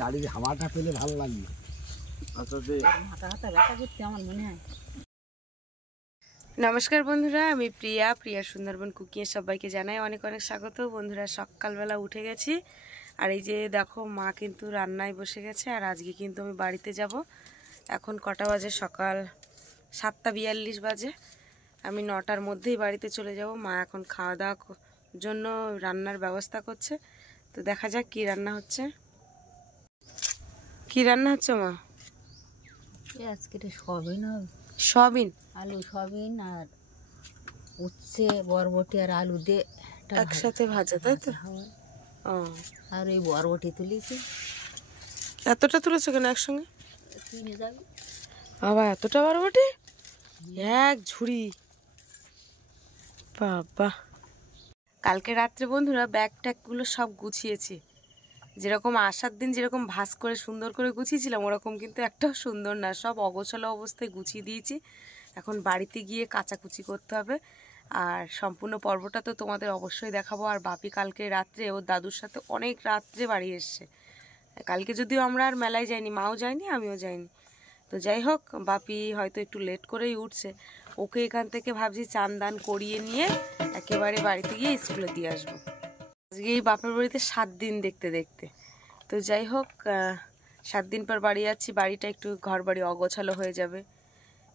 গাড়ির হাওয়াটা পেলে ভালো লাগবে। নমস্কার বন্ধুরা, আমি প্রিয়া সুন্দরবন কুকিংয়ে সবাইকে জানাই অনেক অনেক স্বাগত। বন্ধুরা, সকালবেলা উঠে গেছি, আর এই যে দেখো মা কিন্তু রান্নায় বসে গেছে। আর আজকে কিন্তু আমি বাড়িতে যাব। এখন কটা বাজে? সকাল 7:42 বাজে। আমি 9টার মধ্যেই বাড়িতে চলে যাব। মা এখন খাওয়া দাওয়ার জন্য রান্নার ব্যবস্থা করছে, তো দেখা যাক কি রান্না হচ্ছে। কি রান্না হচ্ছে মা? আজকে সয়াবিন হবে। সয়াবিন, আলু, সয়াবিন আর উচ্ছে, বরবটি আর আলু দিয়ে একসাথে ভাজা, তাই তো? ও, আর এই বরবটি তুলেছি। এতটা তুলেছো কেন একসঙ্গে? কিনে যাবে বাবা, এতটা বরবটি এক ঝুড়ি! বাবা, কালকে রাত্রে বন্ধুরা ব্যাগ ট্যাগগুলো সব গুছিয়েছি। যেরকম আসার দিন যেরকম ভাঁজ করে সুন্দর করে গুছিয়েছিলাম, ওরকম কিন্তু একটাও সুন্দর না, সব অগোছালো অবস্থায় গুছিয়ে দিয়েছি। এখন বাড়িতে গিয়ে কাচাকুচি করতে হবে। আর সম্পূর্ণ পর্বটা তো তোমাদের অবশ্যই দেখাবো। আর বাপি কালকে রাত্রে ওর দাদুর সাথে অনেক রাত্রে বাড়ি এসছে। কালকে যদিও আমরা আর মেলায় যাইনি, মাও যায়নি, আমিও যাইনি। তো যাই হোক, বাপি হয়তো একটু লেট করেই উঠছে। ওকে এখান থেকে ভাবছি চান দান করিয়ে নিয়ে একেবারে বাড়িতে গিয়ে স্কুলে দিয়ে আসবো। আজকে এই বাপের বাড়িতে 7 দিন দেখতে দেখতে। তো যাই হোক, 7 দিন পর বাড়ি যাচ্ছি। বাড়িটা একটু ঘর বাড়ি অগোছালো হয়ে যাবে।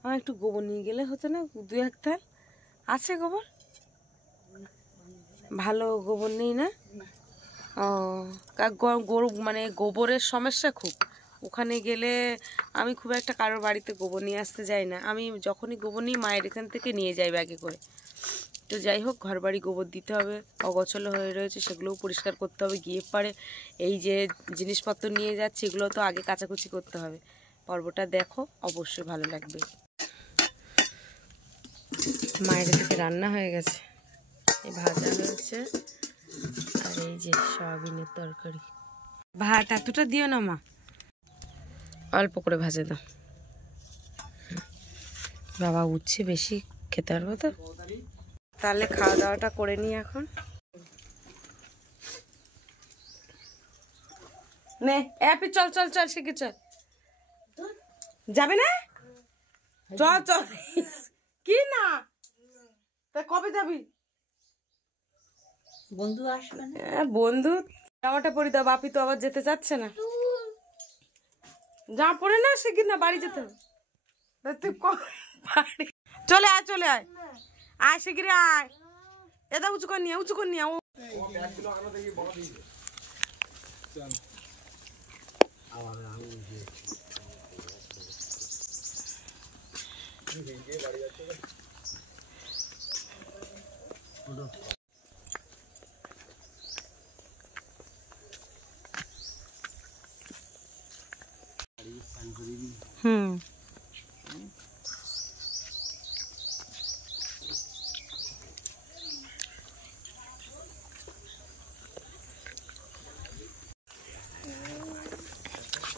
আমার একটু গোবর নিয়ে গেলে হতো না? 2-1 থাল আছে গোবর? ভালো গোবর নেই না? ও, গরু মানে গোবরের সমস্যা খুব। ওখানে গেলে আমি খুব একটা কারোর বাড়িতে গোবর নিয়ে আসতে যাই না। আমি যখনই গোবর নিই মায়ের এখান থেকে নিয়ে যাই ব্যাগে করে। তো যাই হোক, ঘর বাড়ি গোবর দিতে হবে, অগোছালো হয়ে রয়েছে, সেগুলোও পরিষ্কার করতে হবে। গিয়ে পারে এই যে জিনিসপত্র নিয়ে যাচ্ছি, এগুলো তো আগে কাচাকুচি করতে হবে। পর্বটা দেখো, অবশ্যই ভালো লাগবে। মায়ের দিকে রান্না হয়ে গেছে, এই ভাজা হয়েছে, আর এই যে সয়াবিনের তরকারি। ভাত এতটা দিও না মা, অল্প করে ভাজে দাও। বাবা উচ্ছে বেশি খেতে পারবো তো? তাহলে খাওয়া দাওয়াটা করে নিই এখন। নে অ্যাপি, চল চল চল, শিখে চল। যাবে না? চল চল। কি না, তা কবে যাবি? বন্ধু আসবে না? বন্ধু জামাটা পরি দাও, বাপি তো আবার যেতে চাচ্ছে না। জামা পরে না, শিখি না, বাড়ি যেতে হবে। চলে আয়, চলে আয়, আয় শিগগিরি আয়। এটা উঁচু করে নিয়ে, উঁচু করে নিয়ে। হুম,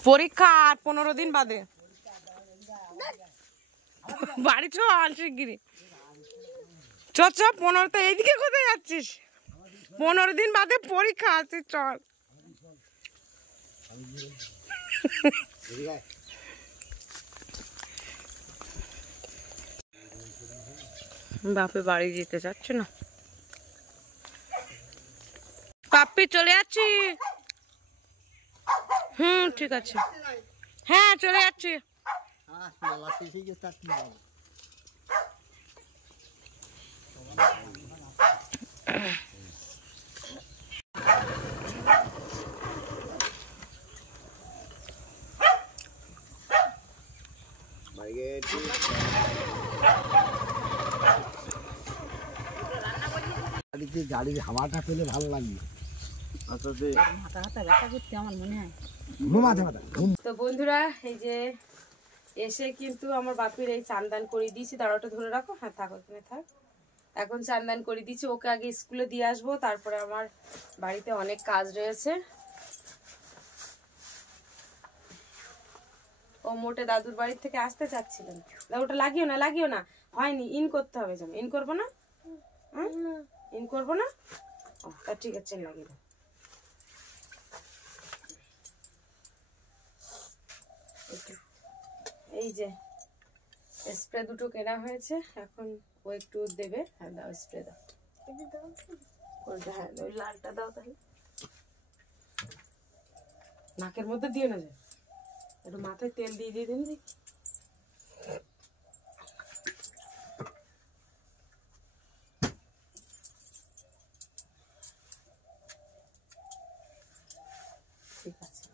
পরীক্ষা আর 15 দিন বাদে বাড়ি চল শিগগিরি। চ চ, 15 তো এইদিকে কোথায় যাচ্ছিস? 15 দিন বাদে পরীক্ষা আছে, চল। বাপে বাড়ি যেতে চাচ্ছে না। পাপ্পি চলে যাচ্ছি। হুম, ঠিক আছে, হ্যাঁ চলে যাচ্ছি। গাড়ির হাওয়াটা পেলে ভালো লাগবে। মাথা হাতা ব্যথা করতে আমার মনে হয়। তো বন্ধুরা, এই যে এসে কিন্তু আমার বাপির এই চান্দান করে দিয়েছি। দাঁড়াটা ধরে রাখো, হ্যাঁ থাক, ওখানে থাক। এখন চান্দান করে দিয়েছি, ওকে আগে স্কুলে দিয়ে আসবো, তারপরে আমার বাড়িতে অনেক কাজ রয়েছে। ও মোটে দাদুর বাড়ির থেকে আসতে চাচ্ছিলেন। ওটা লাগিও না, হয়নি, ইন করতে হবে। যেন ইন করবো না, ইন করবো না। ও তা ঠিক আছে, লাগিয়ে দাও। এই যে স্প্রে দুটো কেনা হয়েছে, এখন ও একটু দেবে। হ্যাঁ দাও, স্প্রে দাও। কোনটা? হ্যাঁ ওই লালটা দাও। তাহলে নাকের মধ্যে দিও না, যে একটু মাথায় তেল দিয়ে দিয়ে দিন। ঠিক আছে।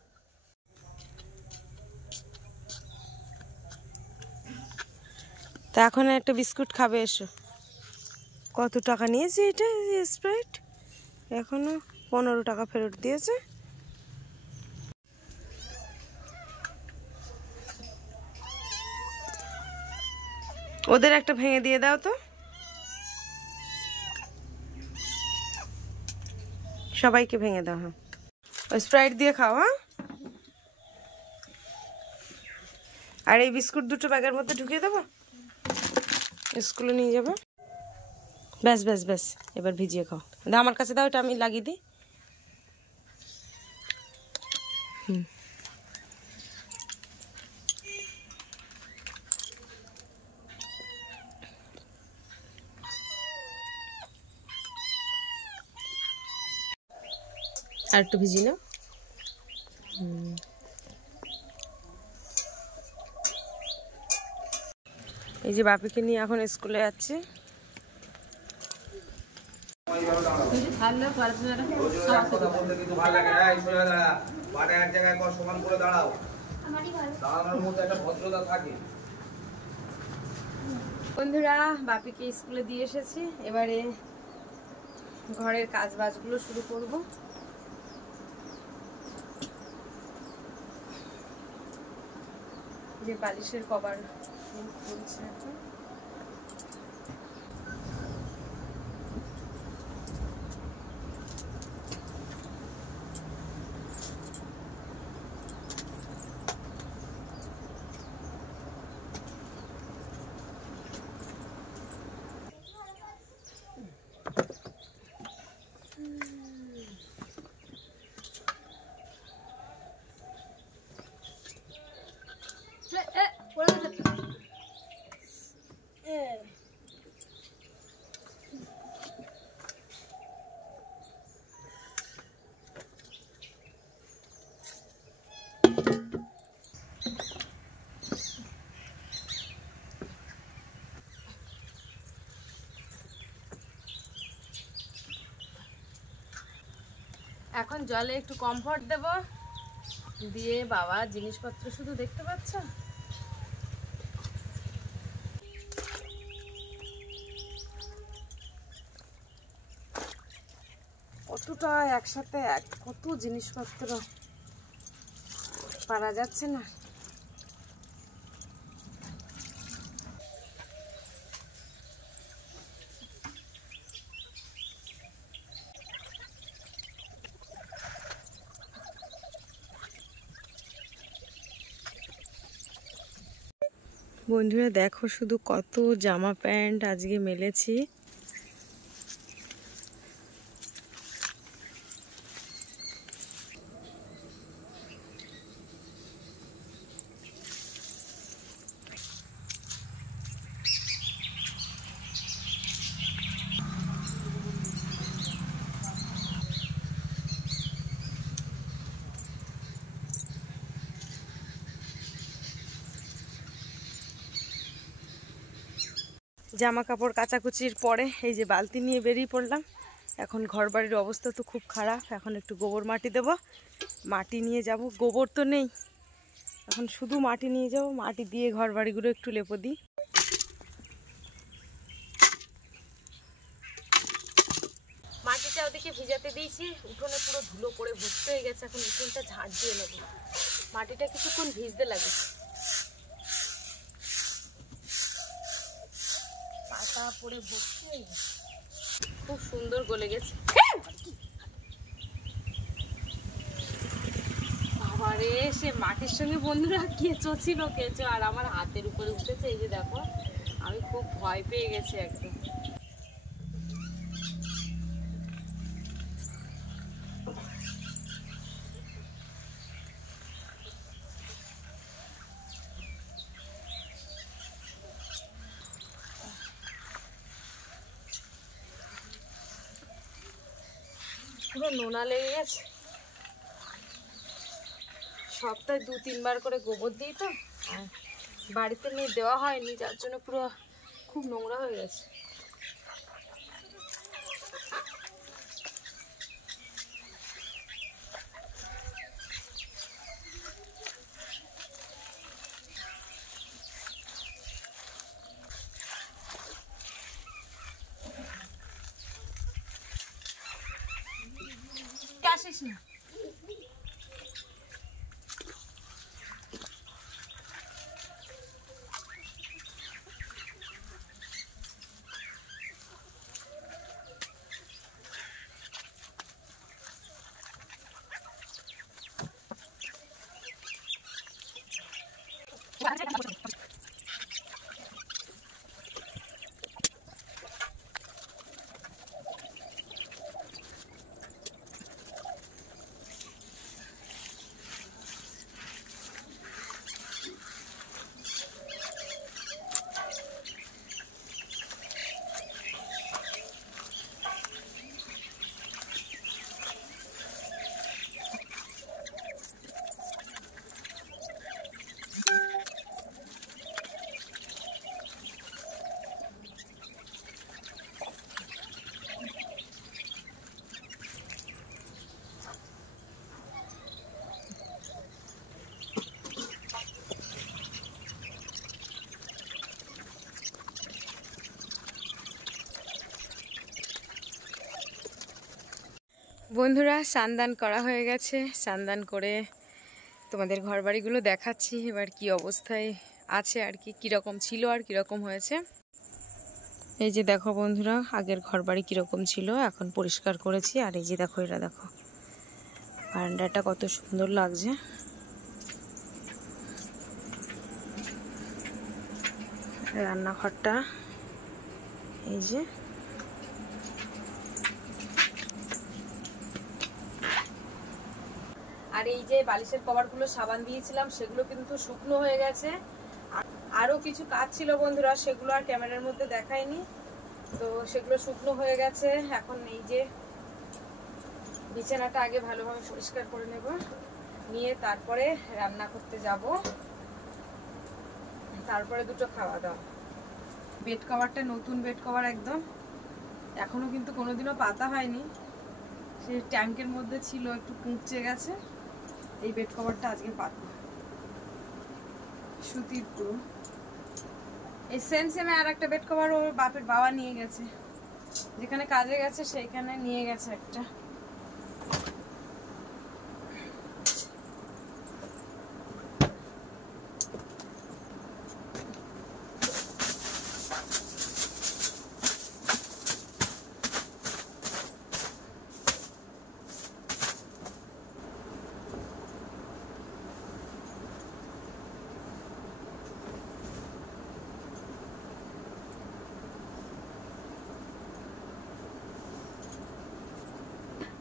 তা এখন একটা বিস্কুট খাবে, এসো। কত টাকা নিয়েছে এটা স্প্রাইট? এখনো 15 টাকা ফেরত দিয়েছে। ওদের একটা ভেঙে দিয়ে দাও তো, সবাইকে ভেঙে দাও। হ্যাঁ ওই স্প্রাইট দিয়ে খাও। হ্যাঁ, আর এই বিস্কুট দুটো ব্যাগের মধ্যে ঢুকিয়ে দেবো, স্কুলে নিয়ে যাবো। ব্যাস ব্যাস ব্যাস, এবার ভিজিয়ে খাও। দাও আমার কাছে, দাও, এটা আমি লাগিয়ে দিই। আর একটু ভিজিয়ে নাও। এই যে বাপিকে নিয়ে এখন স্কুলে যাচ্ছি। বন্ধুরা, বাপিকে স্কুলে দিয়ে এসেছি, এবারে ঘরের কাজ বাজগুলো শুরু করব। যে বালিশের কভার খুলছে এখন। এখন জলে একটু কমফর্ট দেব, দিয়ে বাবা জিনিসপত্র শুধু দেখতে পাচ্ছ। কতটা একসাথে কত জিনিসপত্র পারা যাচ্ছে না। বন্ধুরা দেখো শুধু কত জামা প্যান্ট আজকে মেলেছি। জামা কাপড় কাচাকুচির পরে এই যে বালতি নিয়ে বেরিয়ে পড়লাম। এখন ঘর বাড়ির অবস্থা তো খুব খারাপ, এখন একটু গোবর মাটি দেব, মাটি নিয়ে যাব। গোবর তো নেই, এখন শুধু মাটি নিয়ে যাব, মাটি দিয়ে ঘর বাড়িগুলো একটু লেপো দিই। মাটিটা ওদিকে ভিজাতে দিয়েছি, উঠোনে পুরো ধুলো পড়ে ভর্তি হয়ে গেছে। এখন উঠোনটা ঝাড় দিয়ে নেবো, মাটিটা কিছুক্ষণ ভিজতে লাগে। পাতা পড়ে ভর্তি হয়ে গেছে, খুব সুন্দর গলে গেছে। বাবা রে, ঘরে এসে মাটির সঙ্গে বন্ধুরা কেঁচো ছিল, কেঁচো আর আমার হাতের উপরে উঠেছে। এই যে দেখো, আমি খুব ভয় পেয়ে গেছি একদম। পুরো নোনা লেগে গেছে। সপ্তাহে 2-3 বার করে গোবর দিই তো, আর বাড়িতে নিয়ে দেওয়া হয়নি, যার জন্য পুরো খুব নোংরা হয়ে গেছে। আসিস না। বন্ধুরা স্নান করা হয়ে গেছে। স্নান করে তোমাদের ঘরবাড়িগুলো দেখাচ্ছি এবার কি অবস্থায় আছে আর কি, কীরকম ছিল আর কীরকম হয়েছে। এই যে দেখো বন্ধুরা, আগের ঘরবাড়ি কীরকম ছিল এখন পরিষ্কার করেছি। আর এই যে দেখো, এটা দেখো বারান্দাটা কত সুন্দর লাগছে। রান্নাঘরটা এই যে, আর এই যে বালিশের কভারগুলো সাবান দিয়েছিলাম সেগুলো কিন্তু শুকনো হয়ে গেছে। আরও কিছু কাজ ছিল বন্ধুরা, সেগুলো আর ক্যামেরার মধ্যে দেখাইনি, তো সেগুলো শুকনো হয়ে গেছে। এখন এই যে বিছানাটা আগে ভালোভাবে পরিষ্কার করে নেব, নিয়ে তারপরে রান্না করতে যাব, তারপরে দুটো খাওয়া দাওয়া। বেড কভারটা নতুন বেড কভার একদম, এখনো কিন্তু কোনোদিনও পাতা হয়নি, সে ট্যাঙ্কের মধ্যে ছিল, একটু কুঁচে গেছে। এই বেড কভারটা আজকে পাতবো, সুতির পুরো। এই সেম আর একটা বেড কভার ওর বাপের বাবা নিয়ে গেছে, যেখানে কাজে গেছে সেইখানে নিয়ে গেছে একটা।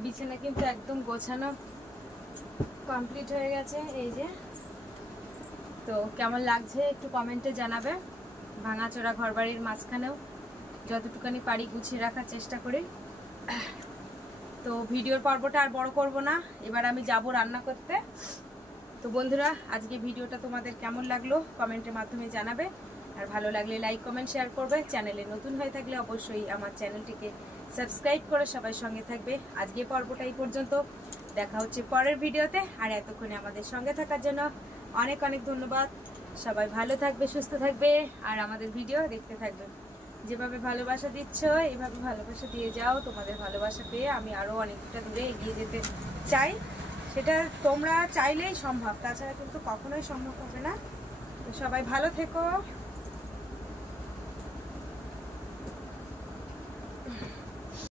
বিছানা কিন্তু একদম গোছানো কমপ্লিট হয়ে গেছে। এই যে, তো কেমন লাগছে একটু কমেন্টে জানাবে। ভাঙাচোরা ঘরবাড়ির মাঝখানেও যতটুকুনি পারি গুছিয়ে রাখার চেষ্টা করি। তো ভিডিওর পর্বটা আর বড় করব না, এবার আমি যাব রান্না করতে। তো বন্ধুরা, আজকে ভিডিওটা তোমাদের কেমন লাগলো কমেন্টের মাধ্যমে জানাবে, আর ভালো লাগলে লাইক কমেন্ট শেয়ার করবে। চ্যানেলে নতুন হয়ে থাকলে অবশ্যই আমার চ্যানেলটিকে সাবস্ক্রাইব করে সবাই সঙ্গে থাকবে। আজকে পর্বটা এই পর্যন্ত, দেখা হচ্ছে পরের ভিডিওতে। আর এতক্ষণে আমাদের সঙ্গে থাকার জন্য অনেক অনেক ধন্যবাদ। সবাই ভালো থাকবে, সুস্থ থাকবে, আর আমাদের ভিডিও দেখতে থাকবে। যেভাবে ভালোবাসা দিচ্ছ এইভাবে ভালোবাসা দিয়ে যাও। তোমাদের ভালোবাসা পেয়ে আমি আরও অনেকটা দূরে এগিয়ে যেতে চাই, সেটা তোমরা চাইলেই সম্ভব, তাছাড়া কিন্তু কখনোই সম্ভব হবে না। তো সবাই ভালো থেকো।